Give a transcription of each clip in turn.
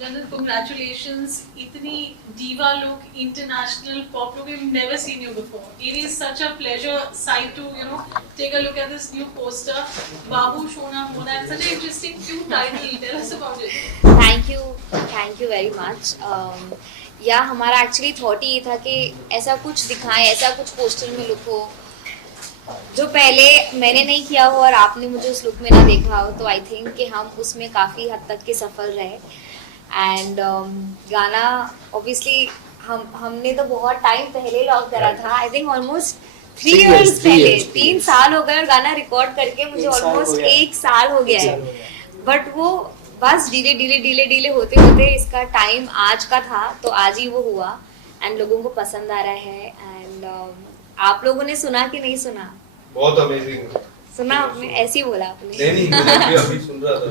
Janal, congratulations. इतनी diva look, international pop look, we've never seen you before. It is such a pleasure sight to, take a look at this new poster. Babu Shona Mona, and such an interesting, cute title. Tell us about it. Thank you very much. या हमारा actually thought ही ये था कि ऐसा कुछ दिखाएं, ऐसा कुछ पोस्टर में लुक हो जो पहले मैंने नहीं किया हो और आपने मुझे उस लुक में ना देखा हो. तो आई थिंक कि हम उसमें काफ़ी हद तक के सफल रहे. एंड गाना ऑब्वियसली हमने तो बहुत टाइम पहले लॉन्च करा था. आई थिंक ऑलमोस्ट 3 years पहले, 3 साल हो गए. और गाना रिकॉर्ड करके मुझे ऑलमोस्ट 1 साल हो गया है. बट वो बस डीले होते होते इसका टाइम आज का था, तो आज ही वो हुआ. एंड लोगों को पसंद आ रहा है. एंड आप लोगों ने सुना कि नहीं सुना? बहुत अमेजिंग सुना आपने? ऐसे ही बोला आपने. नहीं मैं अभी सुन रहा था.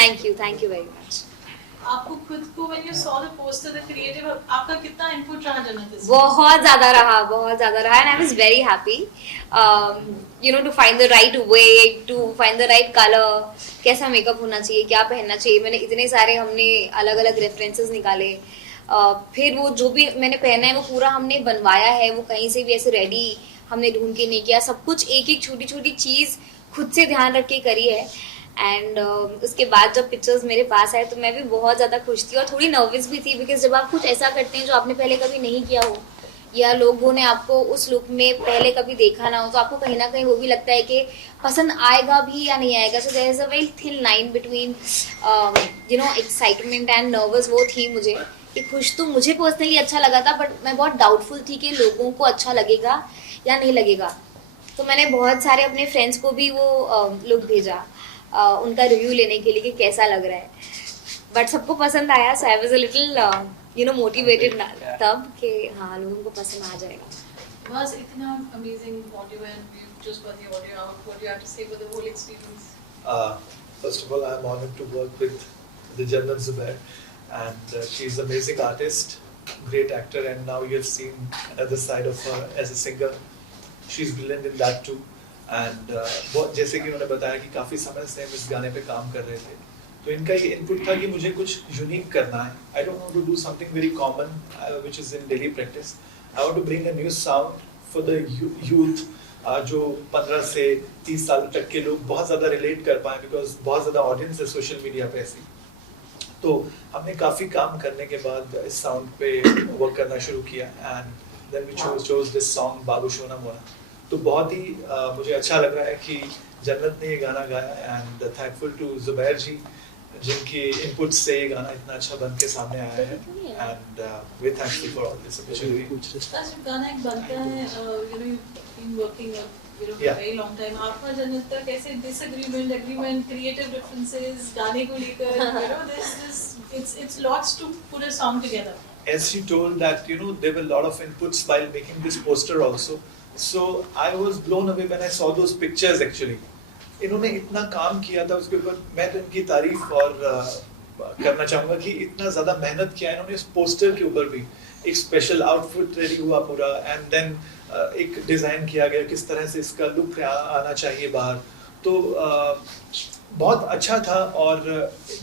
Thank you very much. आपको खुद को when you saw the poster, the creative, आपका कितना input रहा जन्नत? बहुत ज्यादा रहा. And I was very happy to find the right way, to find the right colour. कैसा मेकअप होना चाहिए, क्या पहनना चाहिए. मैंने इतने सारे हमने अलग अलग रेफरेंसेस निकाले. फिर वो जो भी मैंने पहना है वो पूरा हमने बनवाया है. वो कहीं से भी ऐसे रेडी हमने ढूंढ के नहीं किया. सब कुछ एक एक छोटी छोटी चीज़ खुद से ध्यान रख के करी है. एंड उसके बाद जब पिक्चर्स मेरे पास आए तो मैं भी बहुत ज़्यादा खुश थी और थोड़ी नर्वस भी थी. बिकॉज जब आप कुछ ऐसा करते हैं जो आपने पहले कभी नहीं किया हो या लोगों ने आपको उस लुक में पहले कभी देखा ना हो, तो आपको कहीं ना कहीं वो भी लगता है कि पसंद आएगा भी या नहीं आएगा. So there is a very thin line between excitement and nervous. वो थी मुझे कि खुश तो मुझे पर्सनली अच्छा लगा था, बट मैं बहुत डाउटफुल थी कि लोगों को अच्छा लगेगा या नहीं लगेगा. तो मैंने बहुत सारे अपने फ्रेंड्स को भी वो लुक भेजा उनका रिव्यू लेने के लिए कि कैसा लग रहा है. बट सबको पसंद आया. So I was a little motivated तब कि हाँ लोगों को पसंद आ जाएगा. बस इतना amazing audio and you just got the audio out. What do you have to say for the whole experience? First of all, I'm honored to work with the Jannat Zubair, and she's an amazing artist, great actor, and now you have seen another side of her as a singer. She's brilliant in that too. And जैसे कि उन्होंने बताया कि काफ़ी समय से हम इस गाने पे काम कर रहे थे, तो इनका ये इनपुट था कि मुझे कुछ यूनिक करना है. I don't want to do something very common which is in daily practice. I want to bring a new sound for the youth जो 15 से 30 साल तक के लोग बहुत ज़्यादा रिलेट कर पाए, बिकॉज बहुत ज़्यादा ऑडियंस है सोशल मीडिया पे ऐसी. तो हमने काफ़ी काम करने के बाद इस साउंड पे वर्क करना शुरू किया. And then we chose this song बाबू शोना मोना. तो बहुत ही मुझे अच्छा लग रहा है कि जन्नत ने ये गाना गाया. एंड थैंकफुल टू जुबैर जी जिनकी इनपुट से ये गाना इतना अच्छा बन के सामने आया है. And we thankful for all this opportunity. जब गाना एक बनता है, been working for a very long time. आपका जन्नत तक कैसे disagreement, agreement, creative differences गाने को लेकर, it's lots to put a song together. As she told that there were a lot of inputs while making this poster also. So I was blown away when I saw those pictures actually. इन्होंने इतना काम किया था उसके ऊपर. मैं तो इनकी तारीफ और करना चाहूँगा कि इतना ज़्यादा मेहनत किया इन्होंने इस पोस्टर के ऊपर भी. एक स्पेशल आउटफिट रेडी हुआ पूरा. एंड देन एक डिज़ाइन किया गया किस तरह से इसका लुक आना चाहिए बाहर. तो बहुत अच्छा था. और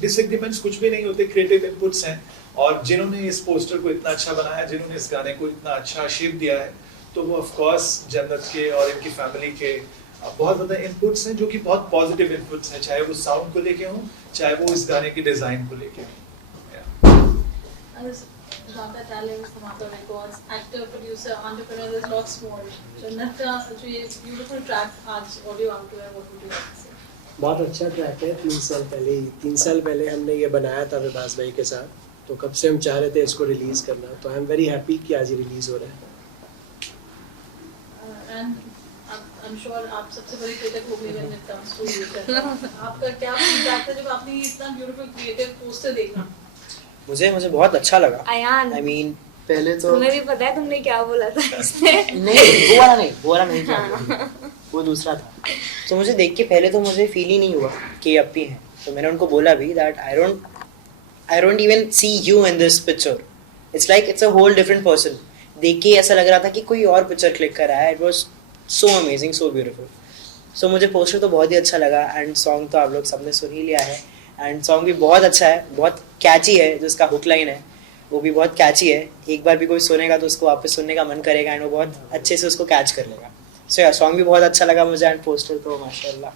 डिसएग्रीमेंट्स कुछ भी नहीं होते, क्रिएटिव इनपुट्स हैं. और जिन्होंने इस पोस्टर को इतना अच्छा बनाया, जिन्होंने इस गाने को इतना अच्छा शेप दिया है, तो वो ऑफ कोर्स जन्नत के और इनकी फैमिली के बहुत ज़्यादा इनपुट्स हैं जो कि बहुत पॉजिटिव इनपुट्स हैं, चाहे वो साउंड को लेके हों, चाहे वो इस गाने की डिज़ाइन को लेके हों. Dhaka Talents, Dhamaka Records, actor, producer, entrepreneur, there's lots more. जन्नत का जो ये beautiful track आज audio out हुआ है, what would you like to say? बहुत अच्छा ट्रैक है. 3 साल पहले हमने ये बनाया था विभास भाई के साथ. तो कब से हम चाह रहे थे इसको रिलीज़ करना. तो आई एम वेरी हैप्पी कि आज ये रिलीज़ हो रहा है. And I'm sure आप सबसे बड़ी critic होंगे when it comes to ये. आपका क्या feedback था जब आपने इतना beautiful creative poster देखा? मुझे बहुत अच्छा लगा. अयान, I mean, पहले तो तुम्हें भी पता है तुमने क्या बोला था इसमें? नहीं, वो वाला नहीं था. वो दूसरा था. तो मुझे देख के पहले तो मुझे फील ही नहीं हुआ कि अपी हैं. तो मैंने उनको बोला भी that I don't even see you in this picture. It's like it's a whole different person. देख के ऐसा लग रहा था कि कोई और पिक्चर क्लिक कर रहा है. It was so amazing, so beautiful. So मुझे पोस्टर तो बहुत ही अच्छा लगा. एंड सॉन्ग तो आप लोग सबने सुन ही लिया है. एंड सॉन्ग भी बहुत अच्छा है, बहुत कैची है, जो उसका हुक लाइन है वो भी बहुत कैची है. एक बार भी कोई सुनेगा तो उसको वापस सुनने का मन करेगा एंड वो बहुत अच्छे से उसको कैच कर लेगा. सो या सॉन्ग भी बहुत अच्छा लगा मुझे एंड पोस्टर तो माशाल्लाह.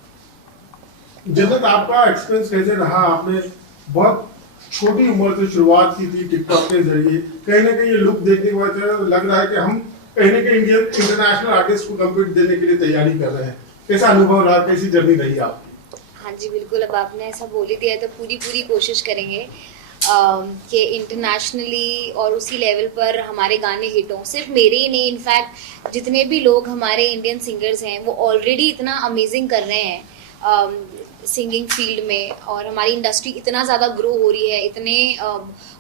जन्नत, आपका एक्सपीरियंस कैसे रहा? आपने बहुत छोटी उम्र से शुरुआत की थी टिकटॉक के जरिए, कहीं ना कहीं ये लुक देखने के बाद लग रहा है कि हम कहीं ना कहीं इंडियन इंटरनेशनल आर्टिस्ट को कम्पीट देने के लिए तैयारी कर रहे हैं. कैसा अनुभव रहा, कैसी जर्नी रही आपकी? हाँ जी बिल्कुल, अब आपने ऐसा बोल ही दिया है तो पूरी कोशिश करेंगे कि इंटरनेशनली और उसी लेवल पर हमारे गाने हिट हों. सिर्फ मेरे ही नहीं, इनफैक्ट जितने भी लोग हमारे इंडियन सिंगर्स हैं वो ऑलरेडी इतना अमेजिंग कर रहे हैं सिंगिंग फील्ड में, और हमारी इंडस्ट्री इतना ज़्यादा ग्रो हो रही है, इतने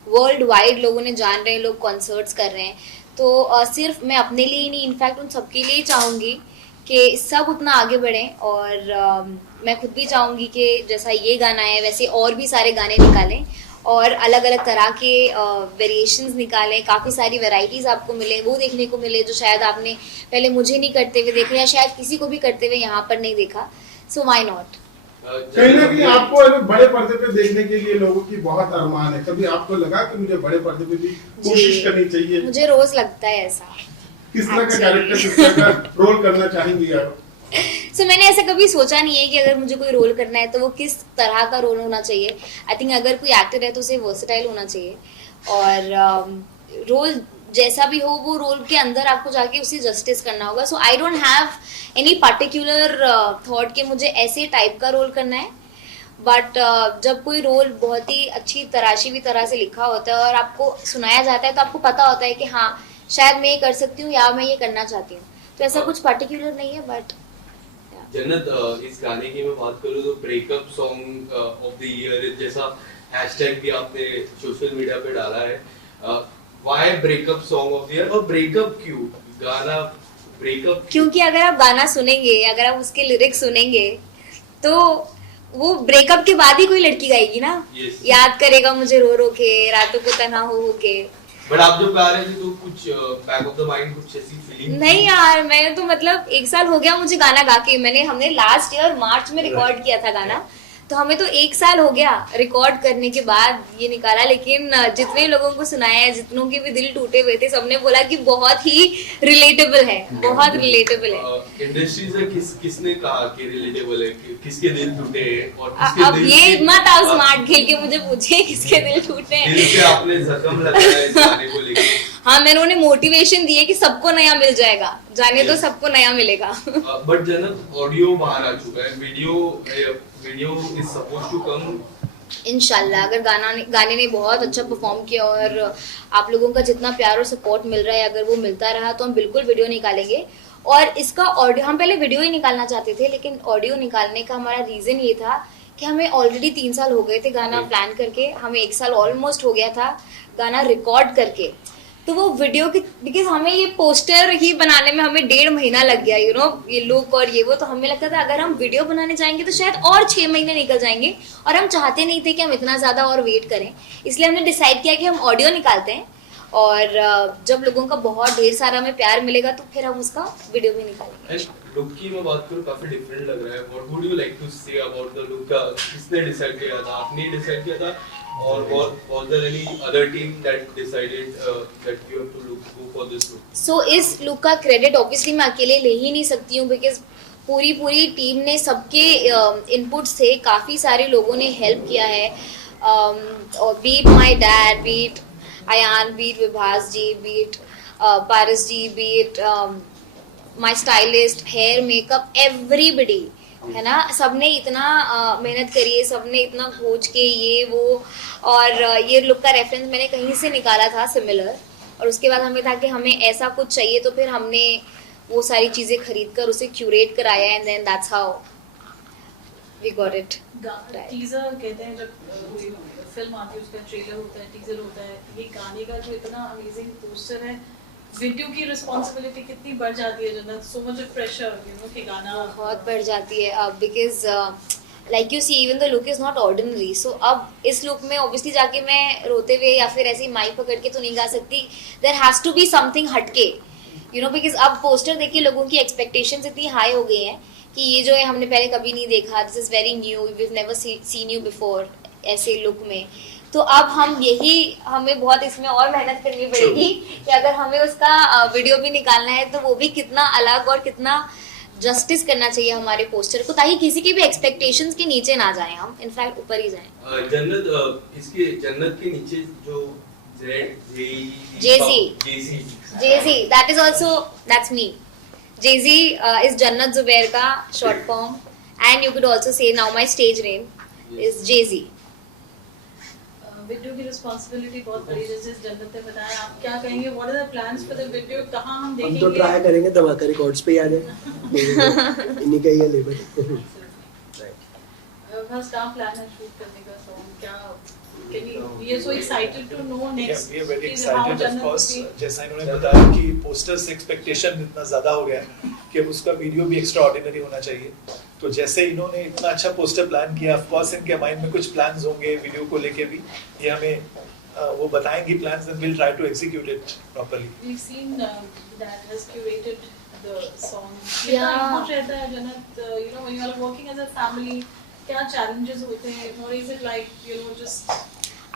वर्ल्ड वाइड लोगों ने जान रहे हैं, लोग कॉन्सर्ट्स कर रहे हैं. तो सिर्फ मैं अपने लिए ही नहीं, इनफैक्ट उन सबके लिए चाहूँगी कि सब उतना आगे बढ़ें. और मैं खुद भी चाहूँगी कि जैसा ये गाना है वैसे और भी सारे गाने निकालें और अलग अलग तरह के वेरिएशंस निकालें, काफ़ी सारी वैरायटीज़ आपको मिले, वो देखने को मिले जो शायद आपने पहले मुझे नहीं करते हुए देखा या शायद किसी को भी करते हुए यहाँ पर नहीं देखा. So why not. कहीं ना कहीं आपको बड़े पर्दे पे देखने के लिए लोगों की बहुत अरमान है. कभी आपको लगा कि मुझे बड़े पर्दे पे भी कोशिश करनी चाहिए? मुझे रोज लगता है ऐसा. किस तरह का कैरेक्टर, किस तरह का रोल करना चाहेंगी आप? सो मैंने ऐसा कभी सोचा नहीं है कि अगर मुझे कोई रोल करना है तो वो किस तरह का रोल होना चाहिए. आई थिंक अगर कोई एक्टर है तो उसे वर्सेटाइल होना चाहिए, और रोल जैसा भी हो वो रोल के अंदर आपको जाके उसे जस्टिस करना होगा. So I don't have any particular thought कि मुझे ऐसे टाइप का रोल करना है. बट जब कोई रोल बहुत ही अच्छी तराशी हुई तरह से लिखा होता है और आपको सुनाया जाता है तो आपको पता होता है कि हाँ शायद मैं ये कर सकती हूँ या मैं ये करना चाहती हूँ. तो ऐसा कुछ पर्टिकुलर नहीं है. बट जन्नत, इस गाने की मैं बात करूँ तो breakup song of the year जैसा हैशटैग भी आपने सोशल मीडिया पे डाला है. Why breakup song of the year, और ब्रेकअप क्यों गाना, ब्रेकअप क्योंकि अगर आप गाना सुनेंगे, अगर आप उसके लिरिक्स सुनेंगे तो वो ब्रेकअप के बाद ही कोई लड़की गाएगी ना. Yes. याद करेगा मुझे रो रो के, रातों को तन्हा हो के. बट आप जो गा रहे थे तो कुछ बैक ऑफ द माइंड कुछ ऐसी फीलिंग नहीं यार, मैं तो मतलब 1 साल हो गया मुझे गाना गा के. हमने लास्ट ईयर मार्च में रिकॉर्ड किया था गाना, तो हमें तो 1 साल हो गया रिकॉर्ड करने के बाद ये निकाला. लेकिन जितने लोगों को सुनाया है, जितनों के भी दिल टूटे हुए थे, सबने बोला कि बहुत ही रिलेटेबल है, बहुत रिलेटेबल है. इंडस्ट्री से किसने कहा कि रिलेटेबल है, किसके दिल टूटे हैं और किसके अब दिल ये मत आओ स्मार्ट खेल के मुझे पूछे किसके दिल टूटे हैं. दिल पे आपने जख्म लगाया इस गाने को लेके. हाँ, मैंने उन्हें मोटिवेशन दी है कि सबको नया मिल जाएगा, जाने तो सबको नया मिलेगा. बट जन्नत, ऑडियो बाहर आ चुका है, video is supposed to come इंशाल्लाह. अगर गाने ने बहुत अच्छा परफॉर्म किया और आप लोगों का जितना प्यार और सपोर्ट मिल रहा है, अगर वो मिलता रहा तो हम बिल्कुल वीडियो निकालेंगे. और इसका ऑडियो, हम पहले वीडियो ही निकालना चाहते थे, लेकिन ऑडियो निकालने का हमारा रीज़न ये था कि हमें ऑलरेडी 3 साल हो गए थे गाना प्लान करके, हमें 1 साल ऑलमोस्ट हो गया था गाना रिकॉर्ड करके. तो वो वीडियो की, बिकॉज हमें ये पोस्टर ही बनाने में हमें 1.5 महीना लग गया, ये लुक और ये वो. तो हमें लगता था अगर हम वीडियो बनाने जाएंगे तो शायद और 6 महीने निकल जाएंगे, और हम चाहते नहीं थे कि हम इतना ज़्यादा और वेट करें. इसलिए हमने डिसाइड किया कि हम ऑडियो निकालते हैं, और जब लोगों का बहुत ढेर सारा हमें प्यार मिलेगा तो फिर हम उसका वीडियो भी निकालेंगे. लुक की मैं बात करूं, काफी डिफरेंट लग रहा है. What would you like to say about the look? किसने डिसाइड किया था? आपने डिसाइड किया था, और was there any other team that decided that you have to go for this look? सो इस लुक का क्रेडिट ऑब्वियसली मैं अकेले ले ही नहीं सकती हूँ, बिकॉज पूरी टीम ने, सबके इनपुट से काफ़ी सारे लोगों ने हेल्प किया है. Beat my dad, beat Ayaan, beat Vibhas ji, beat Paras ji, beat my stylist, hair makeup, everybody है ना. सबने इतना मेहनत करी है, सबने इतना खोज के ये वो. और ये लुक का रेफरेंस मैंने कहीं से निकाला था सिमिलर, और उसके बाद हमें था कि हमें ऐसा कुछ चाहिए, तो फिर हमने वो सारी चीज़ें खरीद कर उसे क्यूरेट कराया, and then that's how we got it. Teaser कहते हैं, जब कोई फिल्म आती है उसका ट्रेलर होता है, टीजर होता है, ये गाने का जो इतना अमेजिंग पोस्टर है, वीडियो की रिस्पॉन्सिबिलिटी कितनी बढ़ जाती है जन्नत. सो मच प्रेशर कि गाना बहुत बढ़ जाती है अब, because like you see even the look is not ordinary. So अब इस लुक में ऑब्वियसली जाके मैं रोते हुए या फिर ऐसे ही माइक पकड़ के तो नहीं गा सकती. There has to be something हटके, बिकॉज अब पोस्टर देख के लोगों की एक्सपेक्टेशंस इतनी हाई हो गई हैं कि ये जो है हमने पहले कभी नहीं देखा, this is very new, we have never seen you before, ऐसे लुक में। तो अब हमें बहुत इसमें और मेहनत करनी पड़ेगी कि अगर हमें उसका वीडियो भी निकालना है तो वो भी कितना अलग और कितना जस्टिस करना चाहिए हमारे पोस्टर को, ताकि किसी की भी एक्सपेक्टेशंस के नीचे ना जाएं हम, इनफैक्ट ऊपर ही जाएं। जन्नत इसके जन्नत के नीचे जो Jay-Z, that is also, that's me. Jay-Z is Jannat Zubair का short form, and you could also say now my stage name is Jay-Z. Video की रिस्पांसिबिलिटी बहुत बड़ी, जैसे जन्नत ने बताया, आप क्या कहेंगे? What are the plans for the video? कहां हम देखेंगे? हम तो ट्राई करेंगे धमाका रिकॉर्ड्स पे ही आ जाए, इन्हीं का ही है लेबल। फर्स्ट क्या प्लान है शूट करने का सॉन्ग? क्या we are so excited to know next. We are very is how excited, of Jannat course. will be. जैसा इन्होंने बताया कि पोस्टर से एक्सपेक्टेशन इतना ज़्यादा हो गया है कि अब उसका वीडियो भी एक्स्ट्रा ऑर्डिनरी होना चाहिए। तो जैसे इन्होंने इतना अच्छा पोस्टर प्लान किया, ऑफ कोर्स इनके माइंड में कुछ प्लान्स होंगे वीडियो को लेके भी, ये हमें वो बताएंगी plans, and we'll try to execute it properly. We've seen that has curated the song. Yeah. कितना रहता है जन्नत, you know, when you are working as a family, क्या challenges होते हैं, or is it like, you know, just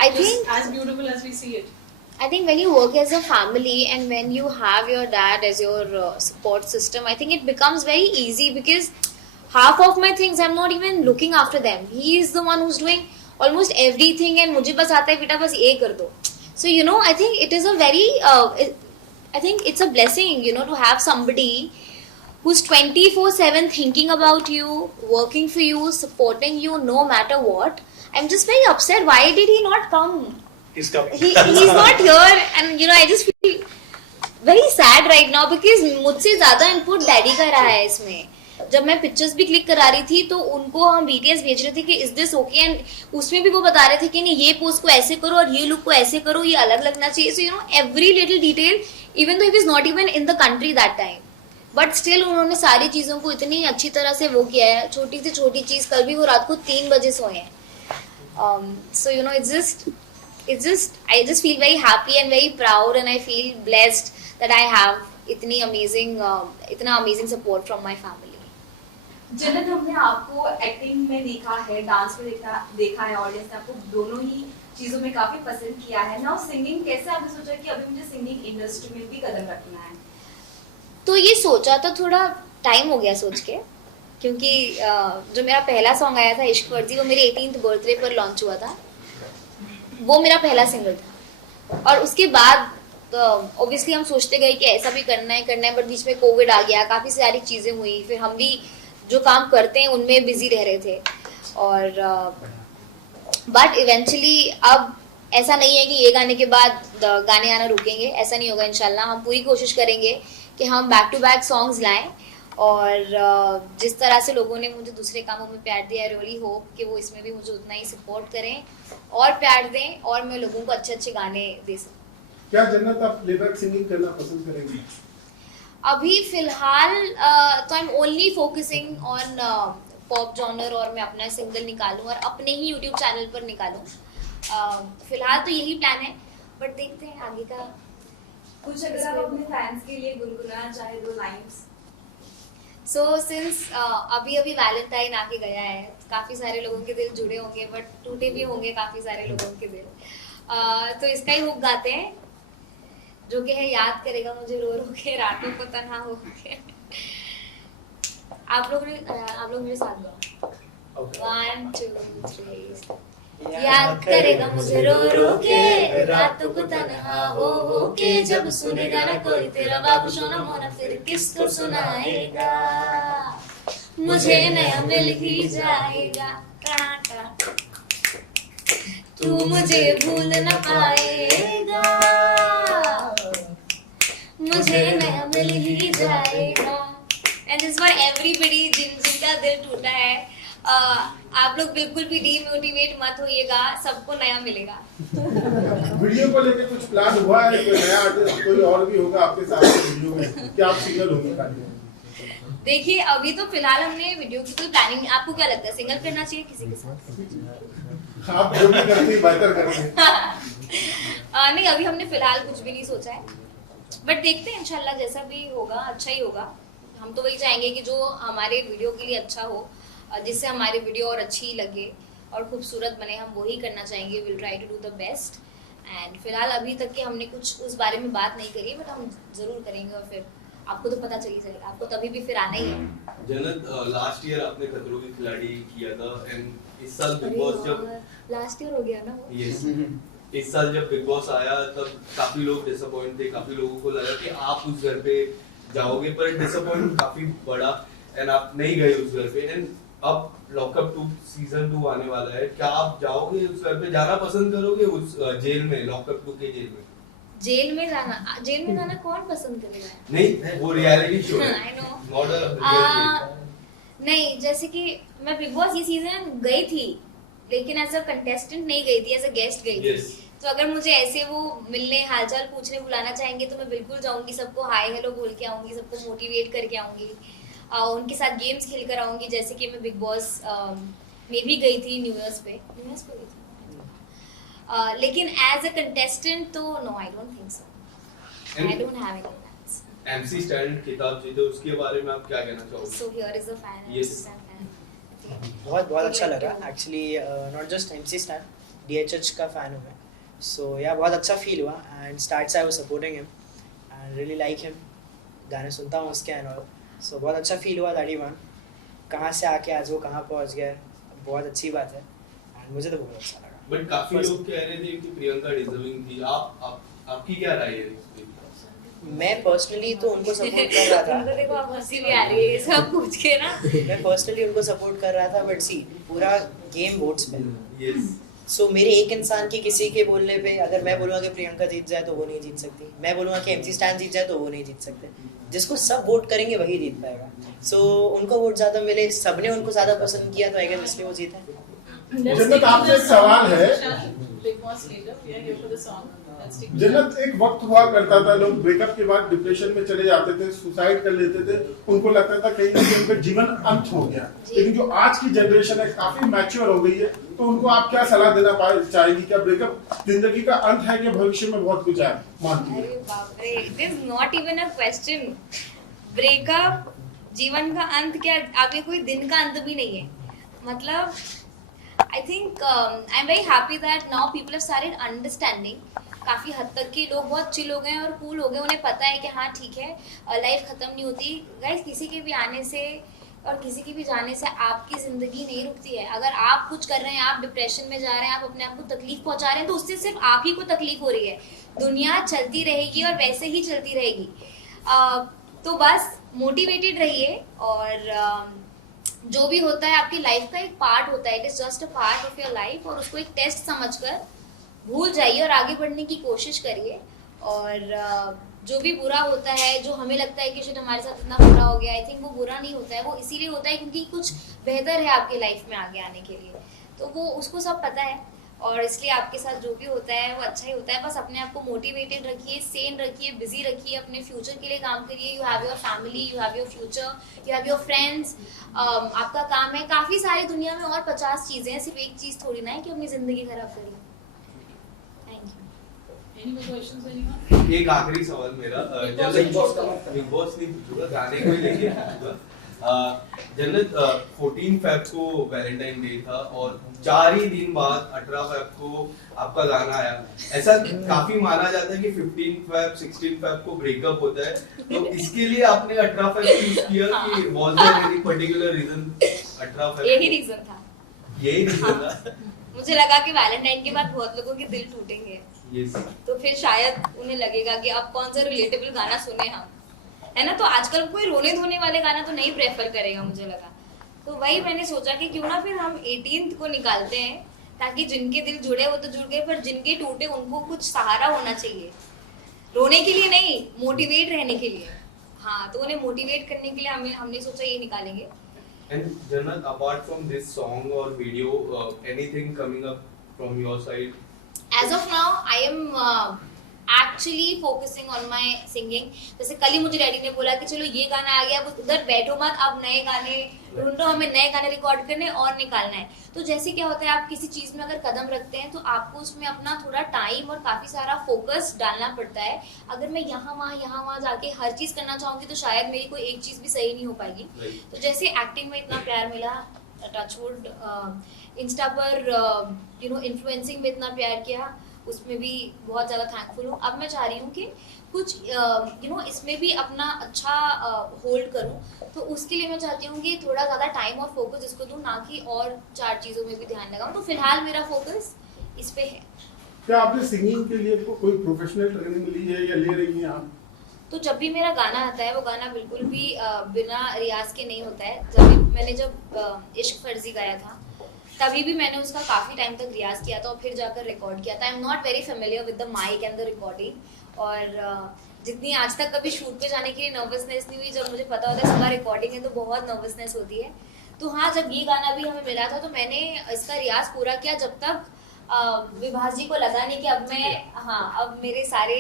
I think as beautiful as we see it? I think when you work as a family and when you have your dad as your support system, I think it becomes very easy, because half of my things I'm not even looking after them. He is the one who's doing almost everything and मुझे बस आता है बेटा बस ये कर दो. So you know, I think it is a very I think it's a blessing, you know, to have somebody who's 24/7 thinking about you, working for you, supporting you no matter what. I'm just very upset. Why did he not come? He's coming. He's not here, and you know, I just feel very sad right now because मुझसे ज़्यादा input daddy का रहा है इसमें। जब मैं pictures भी click करा रही थी तो उनको हम BTS भेज रहे थे कि इज दिस ओके, एंड उसमें भी वो बता रहे थे कि नहीं ये पोज को ऐसे करो और ये लुक को ऐसे करो, ये अलग लगना चाहिए। So you know every little detail, even though he was not even in the country that time, but still उन्होंने सारी चीज़ों को इतनी अच्छी तरह से वो किया है। छोटी से छोटी चीज़, कल भी वो रात को 3 बजे सोए हैं। So you know, it's just I just feel very happy and very proud, and I feel blessed that I have इतना amazing support from my family. जन्नत, हमने आपको एक्टिंग में देखा है, डांस में देखा है, ऑडियंस ने आपको दोनों ही चीजों में काफी पसंद किया है। नाउ सिंगिंग, कैसे आपने सोचा कि अभी मुझे सिंगिंग इंडस्ट्री में भी कदम रखना है? तो ये सोचा तो थोड़ा टाइम हो गया सोच के, क्योंकि जो मेरा पहला सॉन्ग आया था इश्क वर्जी, वो मेरे 18th बर्थडे पर लॉन्च हुआ था। वो मेरा पहला सिंगल था, और उसके बाद ऑब्वियसली हम सोचते गए कि ऐसा भी करना है, बट बीच में कोविड आ गया, काफ़ी सारी चीज़ें हुई, फिर हम भी जो काम करते हैं उनमें बिजी रह रहे थे। और बट इवेंचुअली अब ऐसा नहीं है कि ये गाने के बाद गाने आना रुकेंगे, ऐसा नहीं होगा। इंशाल्लाह हम पूरी कोशिश करेंगे कि हम बैक टू बैक सॉन्ग्स लाएं, और जिस तरह से लोगों ने मुझे दूसरे कामों में प्यार दिया, आई रियली होप कि वो इसमें भी मुझे उतना ही सपोर्ट करें और प्यार दें, और मैं लोगों को अच्छे अच्छे गाने दे सकूं। क्या जन्नत आप प्लेबैक सिंगिंग करना पसंद करेंगी? अभी फिलहाल तो I am only focusing on pop genre, और मैं अपना सिंगल निकालूं और अपने ही यूट्यूब चैनल पर निकालूं। फिलहाल तो यही प्लान है, बट देखते हैं आगे का। कुछ अगर आप अपने फैंस के लिए गुनगुनाना चाहे 2 लाइन्स। सो सिंस अभी वैलेंटाइन आके गया है, काफ़ी सारे लोगों के दिल जुड़े होंगे, बट टूटे भी होंगे काफ़ी सारे लोगों के दिल। तो इसका ही हुक गाते हैं, जो कि है याद करेगा मुझे रो रो के रातों को तन्हा हो के। आप लोग मेरे साथ गाओ। 1 2 3 याद करेगा मुझे रो रो के रातों को तन्हा हो के, जब सुनेगा ना कोई तेरा बाबू सोना मोना, फिर किसको सुनाएगा, मुझे नया मिल ही जाएगा, तू मुझे भूल न पाएगा, मुझे नया मिल ही जाएगा। एंड दिस फॉर एवरीबॉडी जिनका दिल टूटा है। आप लोग बिल्कुल भी डीमोटिवेट मत होइएगा, सबको नया मिलेगा। वीडियो को लेकर कुछ प्लान हुआ है? कोई नया आर्टिस्ट कोई और भी होगा आपके साथ वीडियो में? क्या आप सिंगल होंगे? देखिए, अभी तो फिलहाल हमने वीडियो की कोई प्लानिंग। आपको क्या लगता है, सिंगल करना चाहिए किसी के साथ? आप जो भी करते हैं बेहतर करते हैं। नहीं, अभी हमने फिलहाल कुछ भी नहीं सोचा है, बट देखते हैं इंशाल्लाह जैसा भी होगा अच्छा ही होगा। हम तो वही चाहेंगे कि जो हमारे वीडियो के लिए अच्छा हो, जिससे हमारी वीडियो और अच्छी लगे, और खूबसूरत बने, हम वही करना चाहेंगे, will try to do the best. And फिलहाल अभी तक के हमने कुछ उस बारे में बात नहीं करी, बट हम ज़रूर करेंगे और फिर आपको तो पता चली जाएगा, आपको तभी भी फिर आना ही है। जन्नत, लास्ट ईयर आपने खतरों के खिलाड़ी किया था एंड इस साल बिग बॉस जब लास्ट ईयर हो गया ना वो। यस, इस साल जब बिग बॉस आया तब काफी लोग डिसअपॉइंट थे, काफी लोगों को लगा कि आप उस घर पे जाओगे, पर डिसअपॉइंट काफी बड़ा एंड आप नहीं गए उस घर पे। एंड अब लॉकअप 2 सीजन 2 आने वाला है, क्या आप जाओगे उस घर पे, जाना पसंद करोगे उस जेल में, लॉकअप 2 के जेल में? जेल में जाना कौन पसंद करेगा? नहीं, वो रियलिटी शो है। I know. नॉट अ नहीं, जैसे कि मैं बिग बॉस ये सीजन गई थी, लेकिन एज अ कंटेस्टेंट नहीं गई थी, एज अ गेस्ट गई थी। Yes. तो अगर मुझे ऐसे वो मिलने, हालचाल पूछने बुलाना चाहेंगे तो मैं बिल्कुल जाऊंगी, सबको हाय हेलो बोल के आऊंगी, सबको मोटिवेट करके आऊंगी, उनके साथ गेम्स खेल कर आऊंगी, जैसे कि मैं बिग बॉस में भी गई थी न्यूयर्स पे गई थी। लेकिन एज अ कंटेस्टेंट तो no, I don't think so, I don't have any plans. MC Stan खिताब जीते, उसके बारे में आप क्या कहना चाहोगे? So here is a fan. Yes. बहुत अच्छा लगा actually, not just MC Stan, DHH का फ़ैन हूँ मैं। सो या बहुत अच्छा फील हुआ एंड स्टार्ट से I was supporting him and really like him, गाने सुनता हूँ उसके एंड ऑल। सो बहुत अच्छा फील हुआ दैट ही वन, कहाँ से आके आज वो कहाँ पहुँच गया, बहुत अच्छी बात है एंड मुझे तो बहुत अच्छा लगा। बट काफी लोग कह रहे थे कि प्रियंका डिजर्विंग थी, आपकी क्या राय है इस पे? मैं पर्सनली तो उनको सपोर्ट कर रहा उनको था, देखो आप हंसी भी आ रही है सब पूछ के ना। मैं पर्सनली उनको सपोर्ट कर रहा था, बट सी पूरा गेम वोट्स पे। यस, सो मेरे एक इंसान के किसी के बोलने पे अगर मैं बोलूँगा कि प्रियंका जीत जाए तो वो नहीं जीत सकती, मैं बोलूँगा कि MC स्टैन जीत जाए तो वो नहीं जीत सकते। जिसको सब वोट करेंगे वही जीत पाएगा। सो उनको वोट ज़्यादा मिले, सबने उनको ज़्यादा पसंद किया, तो आई गेस इसलिए वो जीता है। जन्नत, आपसे एक सवाल है। Big Boss later, we are here for the song. Let's take it. जन्नत, एक वक्त हुआ करता था लोग ब्रेकअप के बाद डिप्रेशन में चले जाते थे, सुसाइड कर लेते थे, उनको लगता था कहीं ना कहीं उनका जीवन अंत हो गया। लेकिन जो आज की जनरेशन है काफी मैच्योर हो गई है, तो उनको आप क्या सलाह देना चाहेंगी? क्या ब्रेकअप जिंदगी का अंत है कि भविष्य में बहुत कुछ है मानती है? अरे बाप रे, it is not even a question. Breakup जीवन का अंत क्या, आगे कोई दिन का अंत भी नहीं है। मतलब I think I'm very happy that now people have started understanding. काफ़ी हद तक के लोग बहुत चिल हो गए हैं और कूल हो गए, उन्हें पता है कि हाँ ठीक है, लाइफ ख़त्म नहीं होती। गाइस, किसी के भी आने से और किसी के भी जाने से आपकी ज़िंदगी नहीं रुकती है। अगर आप कुछ कर रहे हैं, आप डिप्रेशन में जा रहे हैं, आप अपने आप को तकलीफ पहुंचा रहे हैं, तो उससे सिर्फ आप ही को तकलीफ हो रही है। दुनिया चलती रहेगी और वैसे ही चलती रहेगी। तो बस मोटिवेटेड रहिए, और जो भी होता है आपकी लाइफ का एक पार्ट होता है, it is just a part of your life, और उसको एक टेस्ट समझकर भूल जाइए और आगे बढ़ने की कोशिश करिए। और जो भी बुरा होता है, जो हमें लगता है कि शायद हमारे साथ इतना बुरा हो गया, आई थिंक वो बुरा नहीं होता है, वो इसीलिए होता है क्योंकि कुछ बेहतर है आपकी लाइफ में आगे आने के लिए। तो वो उसको सब पता है, और इसलिए आपके साथ जो भी होता है वो अच्छा ही होता है। बस अपने आप को मोटिवेटेड रखिए, सेन रखिए, बिजी रखिए, अपने फ्यूचर के लिए काम करिए। You have your family, you have your future, you have your friends, आपका काम है। काफ़ी सारी दुनिया में और 50 चीज़ें हैं, सिर्फ एक चीज़ थोड़ी ना है कि अपनी ज़िंदगी खराब करिए। Thank you. Any more questions, anyone? एक आखिरी सवाल मेरा, बिग बॉस नहीं पूछूंगा, गाने को ही लेके पूछूंगा। जन्नत, 14 फेब को वैलेंटाइन डे था और 4 ही दिन बाद 18 फेब को आपका गाना आया। ऐसा काफी माना जाता है कि 15 फेब 16 फेब को ब्रेकअप होता है, तो इसके लिए आपने 18 फेब चूज किया कि was there any particular reason? 18 Feb यही रीज़न था। यही रीजन था। मुझे लगा कि वैलेंटाइन के बाद बहुत लोगों के दिल टूटेंगे, यस, तो फिर शायद उन्हें लगेगा कि अब कौन सा रिलेटेबल गाना सुने हम, है ना। तो आजकल कोई रोने धोने वाले गाना तो नहीं प्रेफर करेगा, मुझे लगा। तो वही मैंने सोचा कि क्यों ना फिर हम 18th को निकालते हैं, ताकि जिनके दिल जुड़े वो तो जुड़ गए, पर जिनके टूटे उनको कुछ सहारा होना चाहिए। रोने के लिए नहीं, मोटिवेट रहने के लिए। हाँ, तो उन्हें मोटिवेट करने के लिए हमने सोचा ये निकालेंगे। And Jannat, apart from this song or video, anything coming up from your side? As of now, I am actually focusing on my singing. जैसे कल ही मुझे डैडी ने बोला कि चलो ये गाना आ गया, अब उधर बैठो मत, अब नए गाने ढूंढो, हमें नए गाने रिकॉर्ड करने और निकालना है। तो जैसे क्या होता है, आप किसी चीज़ में अगर कदम रखते हैं तो आपको उसमें अपना थोड़ा टाइम और काफ़ी सारा फोकस डालना पड़ता है। अगर मैं यहाँ वहाँ जाके हर चीज़ करना चाहूँगी तो शायद मेरी कोई एक चीज़ भी सही नहीं हो पाएगी। तो जैसे एक्टिंग में इतना प्यार मिला, टचवुड इंस्टा पर इन्फ्लुएंसिंग में इतना प्यार किया, उसमें भी बहुत ज़्यादा थैंकफुल हूँ। अब मैं चाह रही हूँ कि कुछ इसमें भी अपना अच्छा होल्ड करूँ, तो उसके लिए मैं चाहती हूँ कि थोड़ा ज़्यादा टाइम और फोकस इसको दूँ, ना कि और 4 चीज़ों में भी ध्यान लगाऊँ। तो फिलहाल मेरा फोकस इस पे है। क्या आपने सिंगिंग के लिए कोई प्रोफेशनल ट्रेनिंग ली है या ले रही हैं आप? तो जब भी मेरा गाना आता है, वो गाना बिल्कुल भी बिना रियाज के नहीं होता है। मैंने जब इश्क फर्जी गाया था, तभी भी मैंने उसका काफ़ी टाइम तक रियाज किया था और फिर जाकर रिकॉर्ड किया था। I am not very familiar with the mic and the recording, और जितनी आज तक कभी शूट पे जाने के लिए नर्वसनेस नहीं हुई, जब मुझे पता होता है सुबह रिकॉर्डिंग है तो बहुत नर्वसनेस होती है। तो हाँ, जब ये गाना भी हमें मिला था तो मैंने इसका रियाज पूरा किया, जब तक विभास जी को लगा नहीं कि अब मैं अब मेरे सारे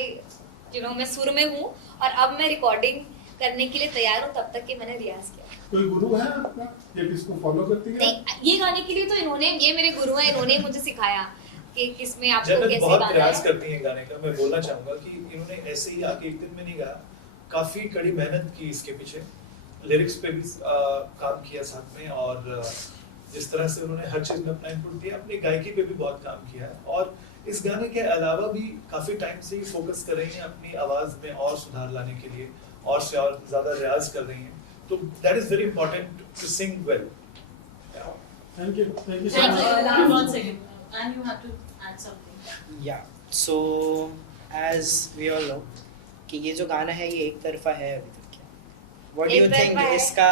मैं सुर में हूँ और अब मैं रिकॉर्डिंग करने के लिए तैयार हूँ, तब तक के मैंने रियाज किया। कोई गुरु है आपका या किसको फॉलो करती है? नहीं, ये गाने के लिए तो ये मेरे गुरु हैं, इन्होंने मुझे सिखाया कि किसमें आपको जन्नत कैसे बहुत गाना प्रयास है। करती हैं गाने का। मैं बोलना चाहूंगा कि इन्होंने ऐसे ही आके एक दिन में नहीं गाया, काफी कड़ी मेहनत की इसके पीछे, लिरिक्स पे भी काम किया साथ में, और जिस तरह से उन्होंने हर चीज में अपना इनपुट दिया, अपनी गायकी पे भी बहुत काम किया है। और इस गाने के अलावा भी काफी टाइम से ही फोकस कर रही हैं अपनी आवाज में और सुधार लाने के लिए, और से और ज्यादा रियाज कर रही हैं। तो that is very important to sing well. Thank you so Thank मच। you. One second. And you have to add something. या so as we all know कि ये जो गाना है ये एक तरफा है अभी तक। क्या व्हाट डू यू एक थिंक, तरफा है। इसका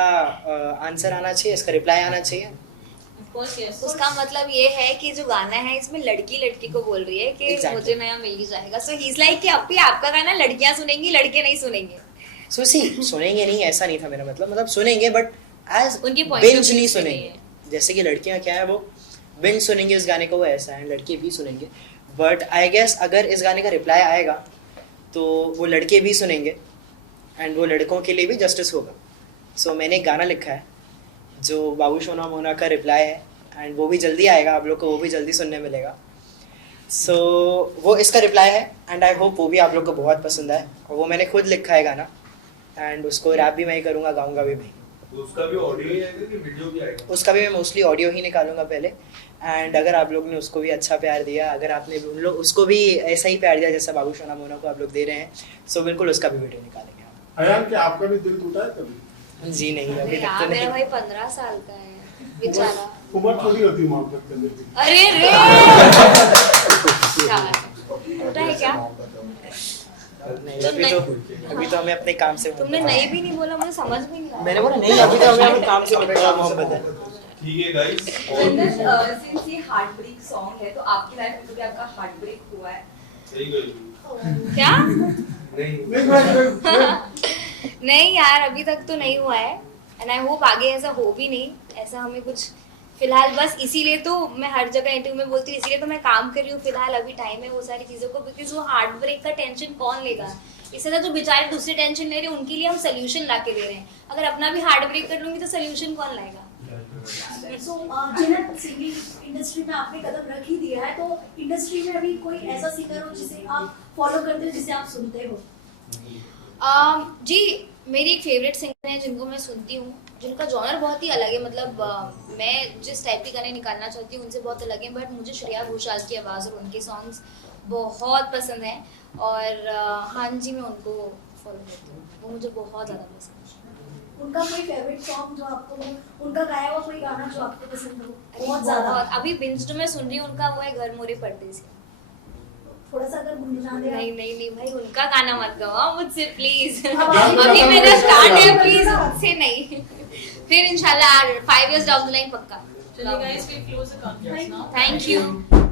आंसर आना चाहिए, इसका रिप्लाई आना चाहिए? Of course, yes. उसका मतलब ये है कि जो गाना है इसमें लड़की लड़की को बोल रही है कि Exactly. मुझे नया मिल ही जाएगा। सो ही इज लाइक कि अब भी आपका गाना लड़कियां सुनेंगी, लड़के नहीं सुनेंगे। सो सी सुनेंगे नहीं ऐसा नहीं था मेरा मतलब सुनेंगे, बट एज उनके point of बिंज view नहीं से नहीं सुनेंगे। जैसे कि लड़कियां क्या है वो बिंज सुनेंगे इस गाने को, वो ऐसा है, लड़के भी सुनेंगे। बट आई गेस अगर इस गाने का रिप्लाई आएगा तो वो लड़के भी सुनेंगे एंड वो लड़कों के लिए भी जस्टिस होगा। सो मैंने एक गाना लिखा है जो बाबू सोना मोना का रिप्लाई है, एंड वो भी जल्दी आएगा, आप लोग को वो भी जल्दी सुनने मिलेगा। सो वो इसका रिप्लाई है, एंड आई होप वो भी आप लोग को बहुत पसंद आए। और वो मैंने खुद लिखा है गाना, एंड उसको रैप भी मैं ही करूँगा, गाऊंगा भी मैं। तो उसका भी ऑडियो ही आएगा कि वीडियो भी आएगा? उसका भी मैं मोस्टली ऑडियो ही निकालूंगा पहले, एंड अगर आप लोग ने उसको भी अच्छा प्यार दिया, अगर आपने उन लोग उसको भी ऐसा ही प्यार दिया जैसा बाबू सोना मोना को आप लोग दे रहे हैं, सो बिल्कुल उसका भी वीडियो निकालेंगे हम। अयान, क्या आपका भी दिल टूटा है कभी? जी नहीं, अभी तक यार तो मेरा नहीं। भाई 15 साल का है बेचारा। उम्र थोड़ी होती है मोहब्बत करने की। अरे रे क्या टूटा है क्या? नहीं, अभी तो हमें अपने काम से तुमने नहीं भी नहीं बोला, मुझे समझ में नहीं आया। मैंने बोला नहीं, अभी तो हमें अपने काम से मोहब्बत है। ठीक है गाइस। सिंस ये हार्ट ब्रेक सॉन्ग है, तो आपकी लाइफ में कभी आपका हार्ट ब्रेक हुआ है? सही गई। क्या? नहीं नहीं यार, अभी तक तो नहीं हुआ है, एंड आई होप आगे ऐसा हो भी नहीं। ऐसा हमें कुछ फिलहाल बस इसीलिए तो मैं हर जगह इंटरव्यू में बोलती हूँ, इसीलिए तो मैं काम कर रही हूँ फिलहाल, अभी टाइम है वो सारी चीज़ों को, बिकॉज वो हार्ट ब्रेक का टेंशन कौन लेगा। इससे तो जो बेचारे दूसरे टेंशन ले रहे हैं उनके लिए हम सोल्यूशन ला के दे रहे हैं। अगर अपना भी हार्ट ब्रेक कर लूंगी तो सोल्यूशन कौन लाएगा? सो जन्नत, सिंगिंग इंडस्ट्री में आपने कदम रख ही दिया है, तो इंडस्ट्री में अभी कोई ऐसा सिंगर हो जिसे आप फॉलो करते हो, जिसे आप सुनते हो? जी, मेरी एक फेवरेट सिंगर है जिनको मैं सुनती हूँ, जिनका जॉनर बहुत ही अलग है। मतलब मैं जिस टाइप के गाने निकालना चाहती हूँ उनसे बहुत अलग है, बट मुझे श्रेया घोषाल की आवाज़ और उनके सॉन्ग्स बहुत पसंद हैं। और हाँ जी, मैं उनको फॉलो करती हूँ, वो मुझे बहुत ज़्यादा पसंद है। उनका कोई फेवरेट सॉन्ग जो आपको, उनका गाया हुआ कोई गाना जो आपको पसंद हो बहुत बहुत ज्यादा? अभी बिंज जो मैं सुन रही हूँ उनका वो है घर मोरे परदेसी। थोड़ा सा अगर गुनगुना दे आप। नहीं भाई, उनका गाना मत गाओ मुझसे प्लीज। अब अभी मेरा स्टार्ट है, प्लीज मुझसे नहीं। फिर इंशाल्लाह 5 years down the line पक्का। चलिए guys, we close the conference now. Thank you.